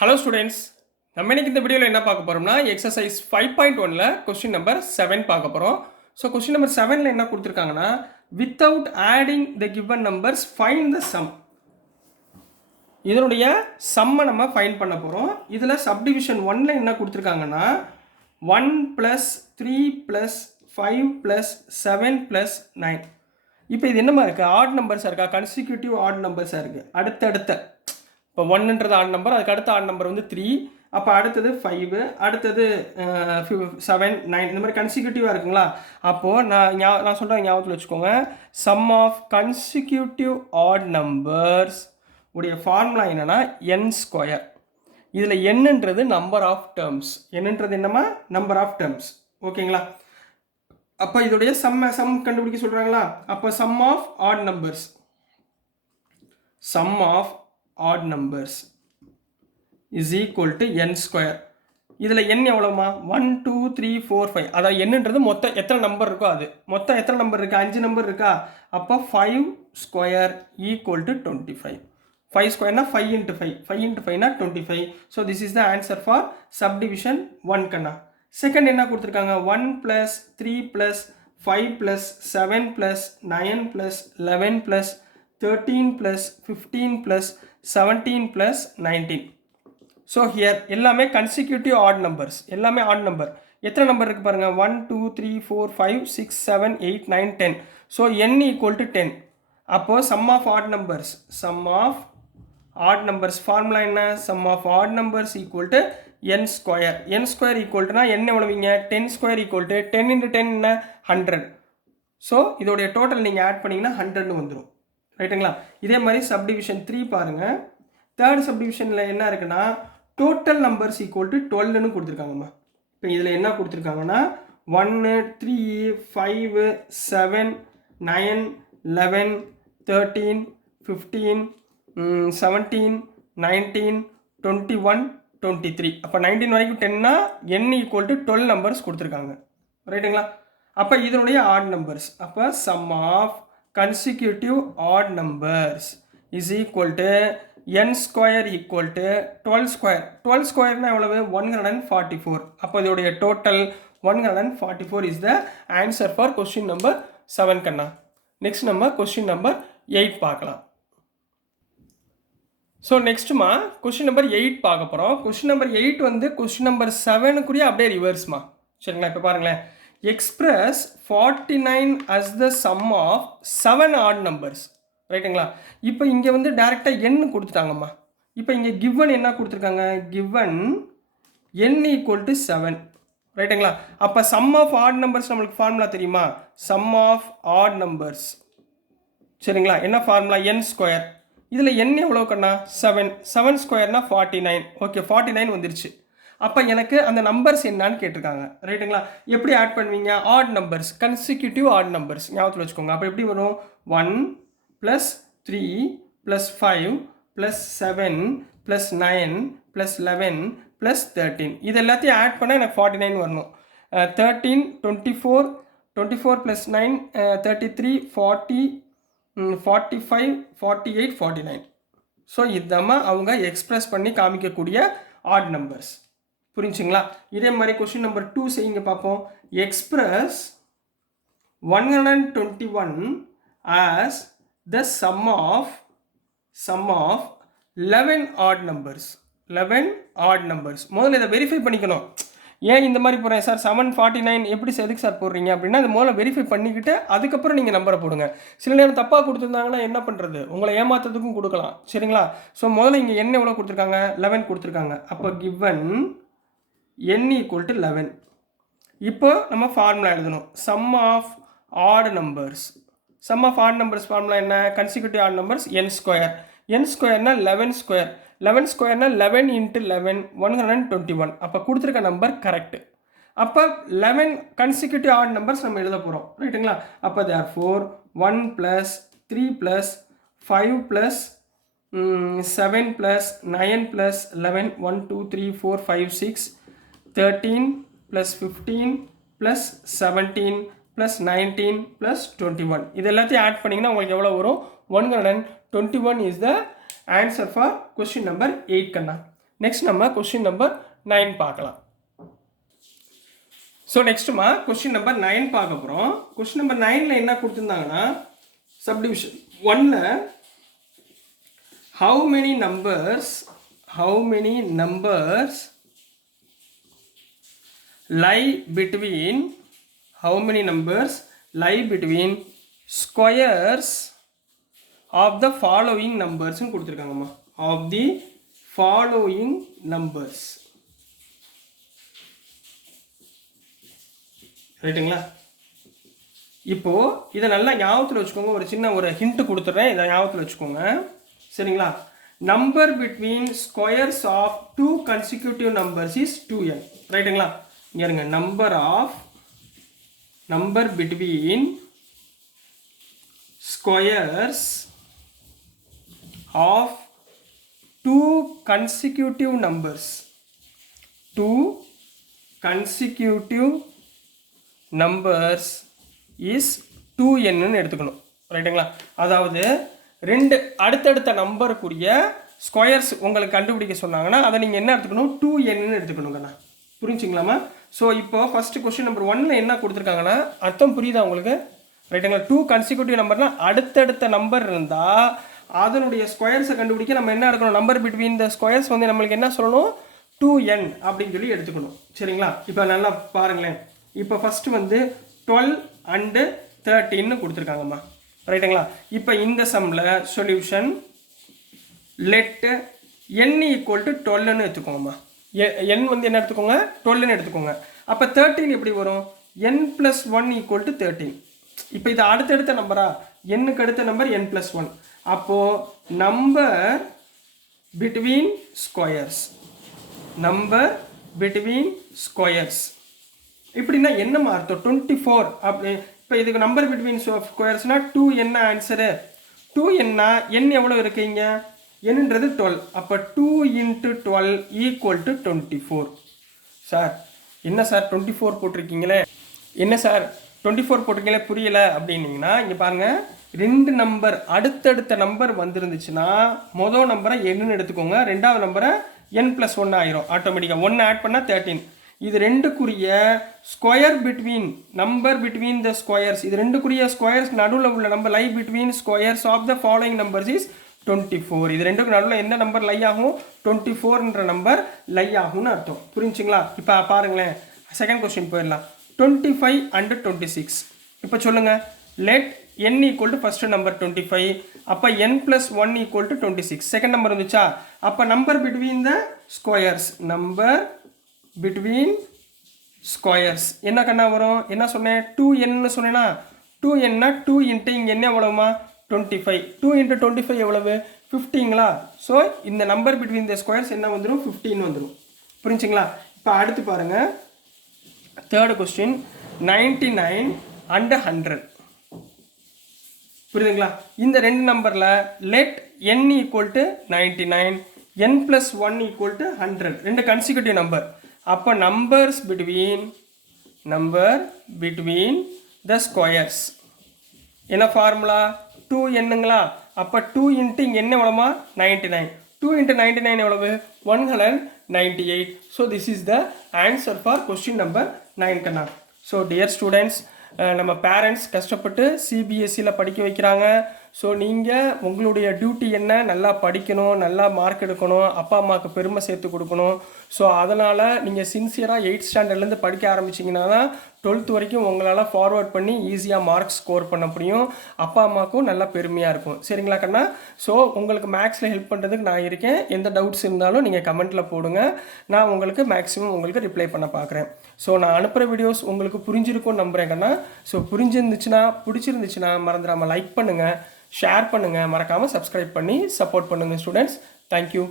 Hello students, நம்ம இன்னைக்கு இந்த வீடியோவில் என்ன பார்க்க போகிறோம்னா எக்ஸசைஸ் 5.1ல் கொஸ்டின் நம்பர் 7 பார்க்க போகிறோம். ஸோ கொஸ்டின் நம்பர் 7ல் என்ன கொடுத்துருக்காங்கன்னா, without adding the given numbers find the some. இதனுடைய சம்மை நம்ம ஃபைண்ட் பண்ண போகிறோம். இதில் சப்டிவிஷன் 1ல் என்ன கொடுத்துருக்காங்கன்னா 1 + 3 + 5 + 7 + 9. இப்போ இது என்னமா இருக்குது? ஆட் நம்பர்ஸாக இருக்கா? கன்சிக்யூட்டிவ் ஆட் நம்பர்ஸாக இருக்குது. அடுத்தடுத்த இப்போ 1ன்றது ஆட் நம்பர், அதுக்கு அடுத்த ஆட் நம்பர் வந்து 3, அப்போ அடுத்தது 5, அடுத்தது 7, 9, இந்த மாதிரி கன்சிக்யூட்டிவாக இருக்குங்களா? அப்போது நான் சொல்கிறேன், ஞாபகத்தில் வச்சுக்கோங்க. Sum of consecutive odd numbers உடைய ஃபார்முலா என்னென்னா n². இதில் என்னன்றது நம்பர் ஆஃப் டேர்ம்ஸ். என்னன்றது என்னமா? Number of terms. ஓகேங்களா? அப்போ இதோடைய சம் கண்டுபிடிக்க சொல்கிறாங்களா? அப்போ sum of odd numbers, sum of odd numbers is equal to n². இதில் n எவ்வளோமா? 1 2 3 4 5. அதாவது என்னன்றது மொத்தம் எத்தனை நம்பர் இருக்கோ அது. மொத்தம் எத்தனை நம்பர் இருக்கா? 5 நம்பர் இருக்கா? அப்போ 5² equal to 25. 5² 5 × 5, 5 × 5 25. So this is the answer for subdivision 1 கண்ணா. செகண்ட் என்ன கொடுத்துருக்காங்க? 1 + 3 + 5 + 7 + 9 + 11 + 13 + 15 + 17 + 19. ஸோ ஹியர் எல்லாமே கன்சிக்யூட்டிவ் ஆட் நம்பர்ஸ், எல்லாமே ஆட் நம்பர். எத்தனை நம்பர் இருக்குது பாருங்கள்? 1 2 3 4 5 6 7 8 9 10. So n = 10. அப்போது sum of odd numbers, sum of odd numbers formula என்ன? Sum of odd numbers equal to n². n² ஈக்குவல்ட்டுனா என்ன எவ்வளோவிங்க? 10² ஈக்குவல் டு 10 × 10 என்ன? 100. ஸோ இதோடைய டோட்டல் நீங்கள் ஆட் பண்ணிங்கன்னா 100ன்னு வந்துடும். ரைட்டுங்களா? இதே மாதிரி சப்டிவிஷன் 3 பாருங்கள். தேர்ட் சப்டிவிஷனில் என்ன இருக்குன்னா டோட்டல் நம்பர்ஸ் ஈக்குவல் டு 12ன்னு கொடுத்துருக்காங்கம்மா. இப்போ இதில் என்ன கொடுத்துருக்காங்கன்னா 1 3 5 7 9 11 13 15 17 19 21 23. அப்போ 19 வரைக்கும் 10னா n ஈக்குவல் டு 12 நம்பர்ஸ் கொடுத்துருக்காங்க. ரைட்டுங்களா? அப்போ இதனுடைய ஆட் நம்பர்ஸ், அப்போ sum of consecutive odd numbers is equal to n² equal to 12². 12² னா எவ்வளவு? 144. அப்போ இதோடைய total 144 is the answer for question number 7 கண்ணா. நெக்ஸ்ட் நம்ம கொஸ்டின் நம்பர் 8 பார்க்கலாம். ஸோ நெக்ஸ்ட்டுமா கொஸ்டின் நம்பர் 8 பார்க்க போகிறோம். கொஸ்டின் நம்பர் 8 வந்து கொஸ்டின் நம்பர் 7க்குரிய அப்படியே ரிவர்ஸ்மா. சரிங்களா? இப்போ பாருங்களேன், express 49 as the sum of 7 odd numbers. ரைட்டுங்களா? இப்போ இங்கே வந்து டைரெக்டாக n கொடுத்துட்டாங்கம்மா. இப்போ இங்கே given என்ன கொடுத்துருக்காங்க? given n = 7. ரைட்டுங்களா? அப்போ sum of odd numbers நம்மளுக்கு ஃபார்முலா தெரியுமா? sum of odd numbers. சரிங்களா? என்ன ஃபார்முலா? n². இதில் n எவ்வளோ கண்ணா? 7. 7² 49. ஓகே, 49 வந்துருச்சு. அப்போ எனக்கு அந்த நம்பர்ஸ் என்னான்னு கேட்டிருக்காங்க. ரைட்டுங்களா? எப்படி ஆட் பண்ணுவீங்க? Odd numbers, consecutive odd numbers ஞாபகத்தில் வச்சுக்கோங்க. அப்போ எப்படி வரும்? 1 + 3 + 5 + 7 + 9 + 11 + 13. இது எல்லாத்தையும் ஆட் பண்ணால் எனக்கு 49 வரணும். 13 24 24 + 9 33 40 45 48 49. ஸோ இதாம்மா அவங்க எக்ஸ்பிரஸ் பண்ணி காமிக்கக்கூடிய ஆட் நம்பர்ஸ். புரிஞ்சுங்களா? இதே மாதிரி கொஸ்டின் நம்பர் 2 செய்யுங்க பார்ப்போம். Express 121 as the sum of 11 odd numbers. 11 odd numbers. முதல்ல இதை வெரிஃபை பண்ணிக்கணும். ஏன் இந்த மாதிரி போகிறேன் சார்? 749 எப்படி எதுக்கு சார் போடுறீங்க அப்படின்னா, அது முதல்ல வெரிஃபை பண்ணிக்கிட்டு அதுக்கப்புறம் நீங்கள் நம்பரை போடுங்க. சில நேரம் தப்பாக கொடுத்துருந்தாங்கன்னா என்ன பண்ணுறது? உங்களை ஏமாத்துறதுக்கும் கொடுக்கலாம். சரிங்களா? ஸோ முதல்ல இங்கே என்ன எவ்வளோ கொடுத்துருக்காங்க? 11 கொடுத்துருக்காங்க. அப்போ given n = 11. இப்போ நம்ம ஃபார்முலா எழுதணும். Sum of odd numbers, sum of odd numbers formula என்ன? Consecutive odd numbers n². n² 11². 11² 11 × 11 121. அப்போ கொடுத்துருக்க நம்பர் கரெக்டு. அப்போ 11 கன்சிக்யூட்டிவ் ஆட் நம்பர்ஸ் நம்ம எழுத போகிறோம். ரைட்டுங்களா? அப்போ therefore 1 + 3 + 5 + 7 + 9 + 11 1 2 3 4 5 6 13 + 15 + 17 + 19 + 21. இது எல்லாத்தையும் ஆட் பண்ணிங்கன்னா உங்களுக்கு எவ்வளோ வரும்? 121 is the answer for question number 8 கண்ணா. நெக்ஸ்ட் நம்ம கொஸ்டின் நம்பர் 9 பார்க்கலாம். ஸோ நெக்ஸ்ட்டுமா கொஸ்டின் நம்பர் 9 பார்க்க போகிறோம். கொஸ்டின் நம்பர் 9ல் என்ன கொடுத்துருந்தாங்கன்னா சப்டிவிஷன் 1ல் how many numbers lie between squares of the following numbers னு கொடுத்துருக்காங்கம்மா. of the following numbers. ரைட்டுங்களா? இப்போ இதை நல்லா ஞாபகத்தில் வச்சுக்கோங்க. ஒரு சின்ன ஒரு ஹிண்ட் கொடுத்துட்றேன், இதை ஞாபகத்தில் வச்சுக்கோங்க. சரிங்களா? Number between squares of 2 consecutive numbers is 2n. ரைட்டுங்களா? இங்கே இருங்க, number between squares of 2 consecutive numbers is 2n ன்னு எடுத்துக்கணும். ரைட்டுங்களா? அதாவது ரெண்டு அடுத்தடுத்த நம்பருக்குரிய ஸ்கொயர்ஸ் உங்களுக்கு கண்டுபிடிக்க சொன்னாங்கன்னா அதை நீங்கள் என்ன எடுத்துக்கணும், 2n ன்னு எடுத்துக்கணுங்கண்ணா. புரிஞ்சுங்களாமா? ஸோ இப்போ ஃபஸ்ட்டு கொஸ்டின் நம்பர் 1ல் என்ன கொடுத்துருக்காங்கன்னா அர்த்தம் புரியுதா உங்களுக்கு? ரைட்டுங்களா? 2 consecutive நம்பர்னா அடுத்தடுத்த நம்பர் இருந்தால் அதனுடைய ஸ்கொயர்ஸை கண்டுபிடிக்க நம்ம என்ன எடுக்கணும், நம்பர் பிட்வீன் த ஸ்கொயர்ஸ் வந்து நம்மளுக்கு என்ன சொல்லணும், 2n அப்படின்னு சொல்லி எடுத்துக்கணும். சரிங்களா? இப்போ நல்லா பாருங்களேன். இப்போ ஃபஸ்ட்டு வந்து 12 and 13 கொடுத்துருக்காங்கம்மா. ரைட்டுங்களா? இப்போ இந்த சம்மில் solution let n equal to 12ன்னு எடுத்துக்கோங்கம்மா. n வந்து என்ன எடுத்துக்கோங்க, 12ன்னு எடுத்துக்கோங்க. அப்போ 13 எப்படி வரும், n + 1 ஈக்குவல் டு 13. இப்போ இது அடுத்தடுத்த நம்பரா, n-க்கு அடுத்த நம்பர் n + 1. அப்போது நம்பர் பிட்வீன் ஸ்கொயர்ஸ் இப்படின்னா என்னம்மா அர்த்தம், 24 அப்படி. இப்போ இதுக்கு நம்பர் பிட்வீன் ஸ்கொயர்ஸ்னால் 2n ஆன்சரு. 2n-னா n எவ்வளோ இருக்குங்க, என்னன்றது 12. அப்போ 2 × 12 = 24. சார் என்ன சார் 24 போட்டிருக்கீங்களே, என்ன சார் 24 போட்டிருக்கீங்களே புரியலை அப்படின்னீங்கன்னா இங்கே பாருங்கள், ரெண்டு நம்பர் அடுத்தடுத்த நம்பர் வந்துருந்துச்சுன்னா மொதல் நம்பரை என்னன்னு எடுத்துக்கோங்க, ரெண்டாவது நம்பரை n + 1 ஆயிரும் ஆட்டோமேட்டிக்காக. 1 ஆட் பண்ணால் 13. இது ரெண்டுக்குரிய square between number between the squares, இது ரெண்டுக்குரிய ஸ்கொயர்ஸ் நடுவில் உள்ள number lie between squares of the following numbers is 24. இது ரெண்டுக்கு நடுவில் எந்த நம்பர் லை ஆகும், 24ன்ற நம்பர் லை ஆகும்னு அர்த்தம். புரிஞ்சுங்களா? இப்போ பாருங்களேன், செகண்ட் கொஸ்டின் போயிடலாம். 25 and 26. இப்போ சொல்லுங்கள், let n equal to first number 25. அப்போ n + 1 equal to 26. Second number வந்துச்சா? அப்போ நம்பர் பிட்வீன் த ஸ்கொயர்ஸ், என்ன கண்ணா வரும், என்ன சொன்னேன், 2n சொன்னேன்னா 2n-னா 2 × இங்கே என்ன எவ்வளவுமா, 25. 2 × 25 எவ்வளவு, 15ங்களா? ஸோ இந்த நம்பர் பிட்வீன் த ஸ்கொயர்ஸ் என்ன வந்துடும், 15 வந்துடும். புரிஞ்சுங்களா? இப்போ அடுத்து பாருங்கள், தேர்டு கொஸ்டின் 99 and 100. புரியுதுங்களா? இந்த ரெண்டு நம்பரில் let n equal to 99, n + 1 equal to 100. ரெண்டு கன்சிக்யூட்டிவ் நம்பர். அப்போ நம்பர் பிட்வீன் த ஸ்கொயர்ஸ் என்ன ஃபார்முலா, 2nங்களா? அப்போ 2 × இங்கே என்ன எவ்வளோமா, 99. 2 × 99 எவ்வளவு, 198. So this is the answer for question number 9 கண்ணா. ஸோ டியர் ஸ்டூடெண்ட்ஸ், நம்ம பேரண்ட்ஸ் கஷ்டப்பட்டு சிபிஎஸ்சியில் படிக்க வைக்கிறாங்க. ஸோ நீங்கள் உங்களுடைய டியூட்டி என்ன, நல்லா படிக்கணும், நல்லா மார்க் எடுக்கணும், அப்பா அம்மாவுக்கு பெருமை சேர்த்து கொடுக்கணும். ஸோ அதனால் நீங்கள் சின்சியராக 8th ஸ்டாண்டர்ட்லேருந்து படிக்க ஆரம்பிச்சிங்கன்னா தான் 12th வரைக்கும் உங்களால் ஃபார்வர்ட் பண்ணி ஈஸியாக மார்க் ஸ்கோர் பண்ண முடியும். அப்பா அம்மாவுக்கும் நல்லா பெருமையாக இருக்கும். சரிங்களா கண்ணா? ஸோ உங்களுக்கு மேக்ஸில் ஹெல்ப் பண்ணுறதுக்கு நான் இருக்கேன். எந்த டவுட்ஸ் இருந்தாலும் நீங்கள் கமெண்ட்டில் போடுங்க, நான் உங்களுக்கு மேக்ஸிமம் உங்களுக்கு ரிப்ளை பண்ண பார்க்குறேன். ஸோ நான் அனுப்புகிற வீடியோஸ் உங்களுக்கு புரிஞ்சிருக்கும்னு நம்புகிறேன் கண்ணா. ஸோ பிடிச்சிருந்துச்சுன்னா மறந்துடாமல் லைக் பண்ணுங்கள், ஷேர் பண்ணுங்கள், மறக்காமல் சப்ஸ்கிரைப் பண்ணி சப்போர்ட் பண்ணுங்கள் ஸ்டூடெண்ட்ஸ். தேங்க்யூ.